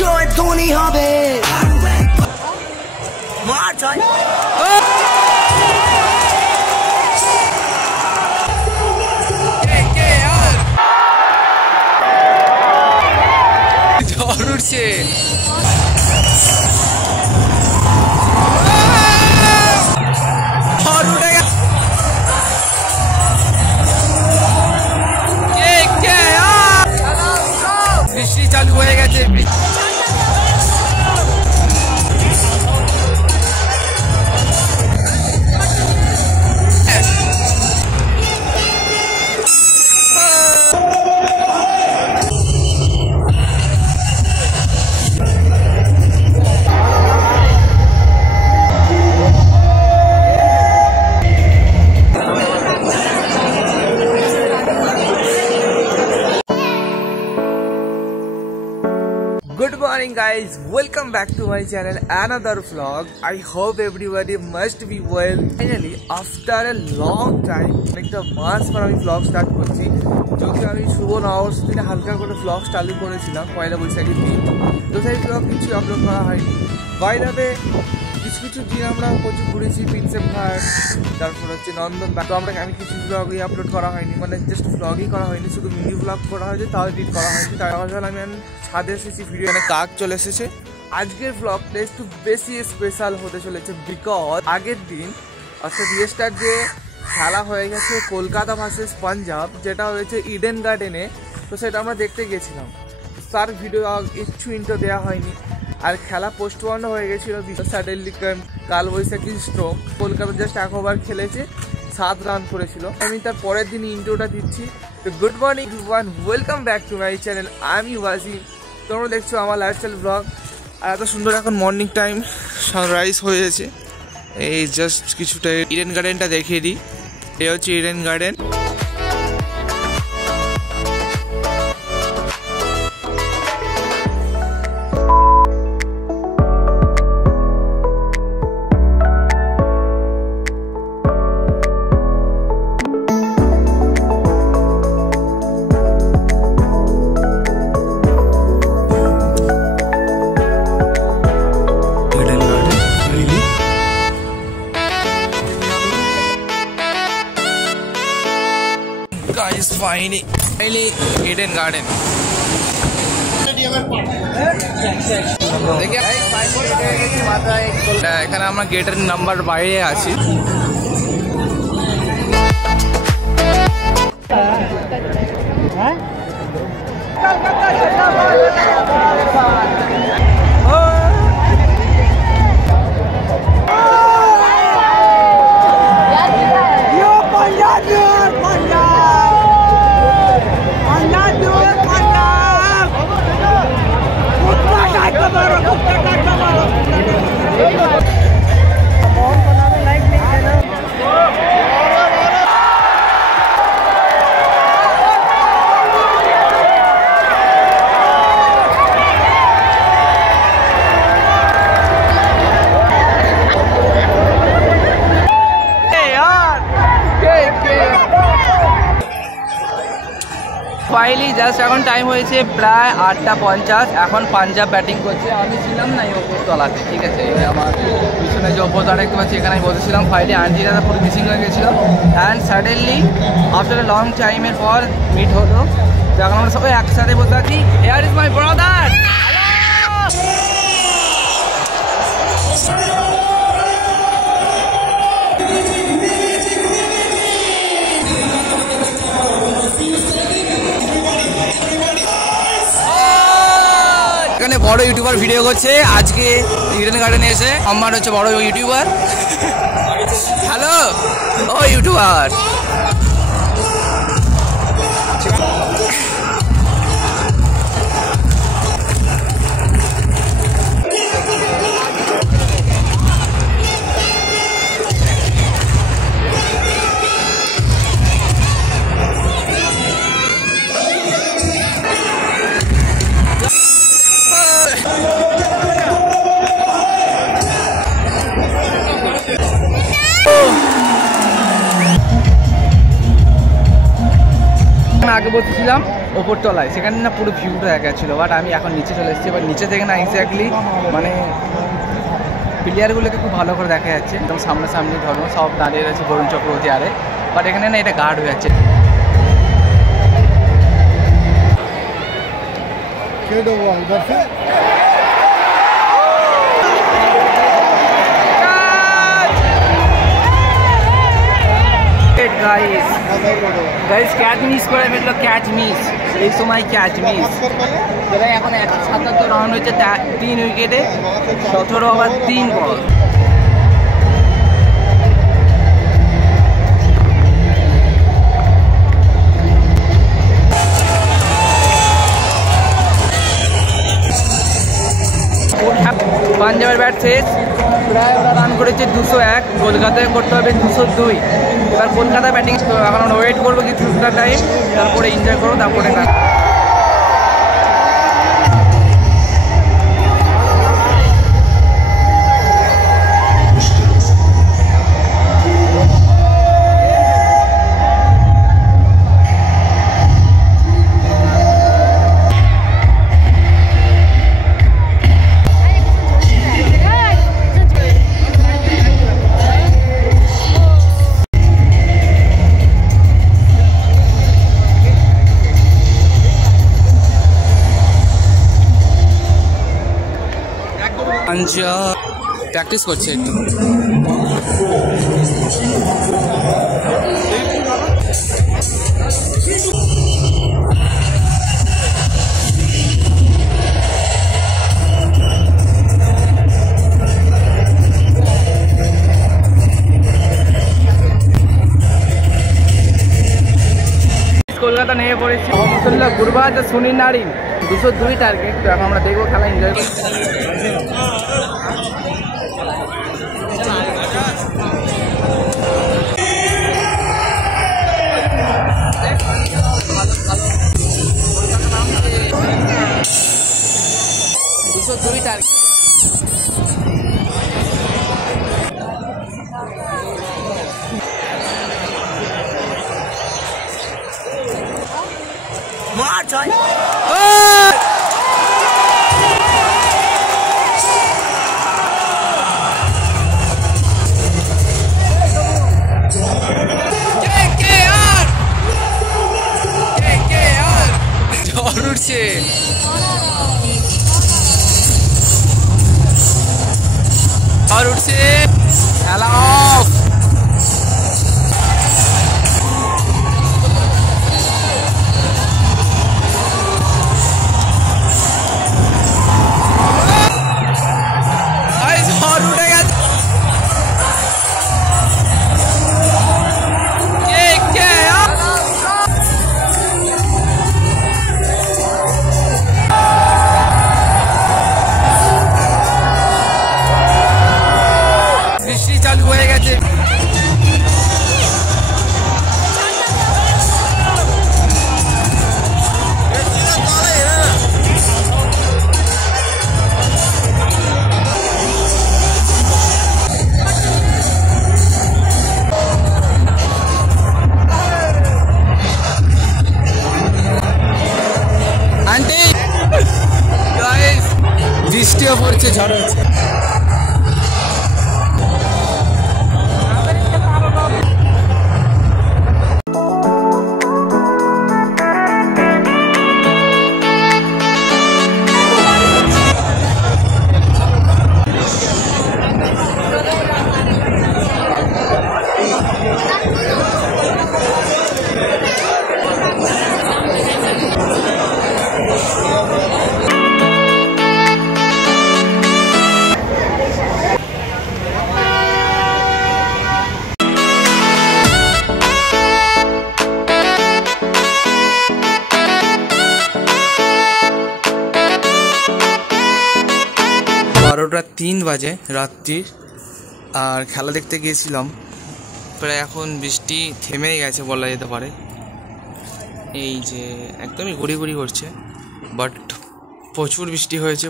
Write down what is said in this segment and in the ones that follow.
জয় ধ্বনি হবে মার জয় ঝড় উঠছে বৃষ্টি চালু হয়ে গেছে Good morning guys, welcome back to my channel, another vlog. I hope everybody must be well. Finally after a long time একটা মাস পর আমি vlog start করছি যদি আমি শুভ নববর্ষ দিনে হালকা করে vlog চালু করেছিলাম পয়লা বৈশাখের দিন তো সেই vlog কিছু আপলোড করা হয়নি বাইরে কিছু দিন আমরা প্রচুর ঘুরেছি প্রিন্সেপ ঘাট তারপর হচ্ছে নন্দন তো আমি কিছু ব্লগই আপলোড করা হয়নি মানে জাস্ট ব্লগই করা হয়নি শুধু মিনি ব্লগ করা হয়েছে তাও এডিট করা হয়নি তাই আমি ছাদে এসেছি ভিডিও কাক চলে এসেছে আজকের ব্লগটা একটু বেশি স্পেশাল হতে চলেছে বিকজ আগের দিন অর্থাৎ ইয়েস্টার যে খেলা হয়ে গেছে কলকাতা ভার্সেস পাঞ্জাব যেটা হয়েছে ইডেন গার্ডেনে তো সেটা আমরা দেখতে গেছিলাম তার ভিডিও একটু ইন্ট্রো দেওয়া হয়নি আর খেলা পোস্টপন্ড হয়ে গেছিল সাডেনলি কালবৈশাখী স্ট্রোক কলকাতা জাস্ট এক ওভার খেলেছে 7 রান করেছিল আমি তার পরের দিন ইন্ট্রোটা দিচ্ছি তো good morning everyone welcome back to my channel আমি ওয়াসিম তোমরা দেখছো আমার লাইফস্টাইল ব্লগ আর এত সুন্দর এখন মর্নিং টাইম সানরাইজ হয়েছে এই জাস্ট কিছুটা ইডেন গার্ডেনটা দেখিয়ে দিই এই হচ্ছে Eden garden Guys, finally Eden Garden. এখানে আমরা গেটের নাম্বার বাইরে আছি ফাইনালি জাস্ট এখন টাইম হয়েছে প্রায় 8:50 এখন পাঞ্জাব ব্যাটিং করছে আমি ছিলাম না এই ওপরতলাতে ঠিক আছে আমার পিছনে যে ওপরতলা দেখতে পাচ্ছি এখানে আমি বসেছিলাম ফাইনালি আঞ্জিরাটা পুরো মিসিং হয়ে গেছিলো and suddenly after a long টাইমের পর মিট হলো যখন আমরা সবাই একসাথে বসে আছি হিয়ার ইজ মাই ব্রাদার এখানে বড় ইউটিউবার ভিডিও করছে আজকে ইডেন গার্ডেনে এসে আমার হচ্ছে বড় ইউটিউবার হ্যালো ও ইউটিউবার আগে বসেছিলাম ওপর তলায়, সেখানে না পুরো ভিউটা দেখা গেছিলো। বাট আমি এখন নিচে চলে এসেছি। এবার নিচে থেকে না এক্স্যাক্টলি মানে প্লেয়ারগুলোকে খুব ভালো করে দেখা যাচ্ছে, একদম সামনাসামনি ধরো সব দাঁড়িয়ে রয়েছে বরুণ চক্রবর্তী আরে। বাট এখানে না এটা গার্ড হয়ে যাচ্ছে। গাইস ক্যাচ মিস করে ফেললো, ক্যাচ মিস, এই সময় ক্যাচ মিস। যেটা এখন 177 রান হয়েছে 3 উইকেটে, 17 ওভার 3 বল। পাঞ্জাবের ব্যাট শেষ, প্রায় ওরা রান করেছে 201, কলকাতায় করতে হবে 202। এবার কলকাতা ব্যাটিং, তো এখন আমরা ওয়েট করবো কিছুটা টাইম, তারপরে এনজয় করবো, তারপরে না। প্র্যাকটিস করছে একটু। কলকাতা নেমে পড়েছি, রহমতুল্লাহ গুরবাজ সুনীল নারিন 202 টার্গেট। তো এখন আমরা দেখবো খেলা, এনজয় করবো। और उठছে খেলা অফ। বৃষ্টিও পড়ছে, ঝড় হচ্ছে। বারোটা 3 বাজে রাত্রির, আর খেলা দেখতে গিয়েছিলাম। প্রায় এখন বৃষ্টি থেমে গেছে বলা যেতে পারে। এই যে একদমই ঘুরি ঘুরি করছে, বাট প্রচুর বৃষ্টি হয়েছে।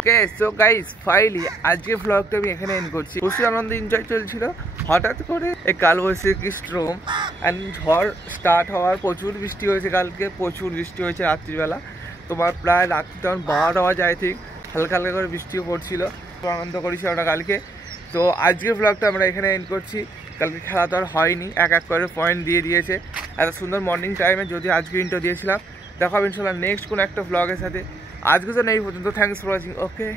ওকে সো গাইস ফাইনালি আজকে ব্লগটা আমি এখানে এন্ড করছি। প্রচুর আনন্দ এনজয় চলছিল, হঠাৎ করে এই কালবৈশাখী স্ট্রম অ্যান্ড ঝড় স্টার্ট হওয়ার প্রচুর বৃষ্টি হয়েছে কালকে, প্রচুর বৃষ্টি হয়েছে রাত্রিবেলা। তোমার প্রায় রাত্রি তখন 12টা বাজে আই থিঙ্ক, হালকা হালকা করে বৃষ্টিও পড়ছিল। আনন্দ করেছি আমরা কালকে। তো আজকের ব্লগটা আমরা এখানে এন্ড করছি। কালকে খেলা তো আর হয়নি, এক এক করে পয়েন্ট দিয়ে দিয়েছে এত সুন্দর মর্নিং টাইমে, যদি আজকে ইন্টার দিয়েছিলাম। দেখা হবে ইনশাল্লাহ নেক্সট কোনো একটা ব্লগের সাথে। আজকে তো নেই পর্যন্ত। Thanks for watching. ওকে।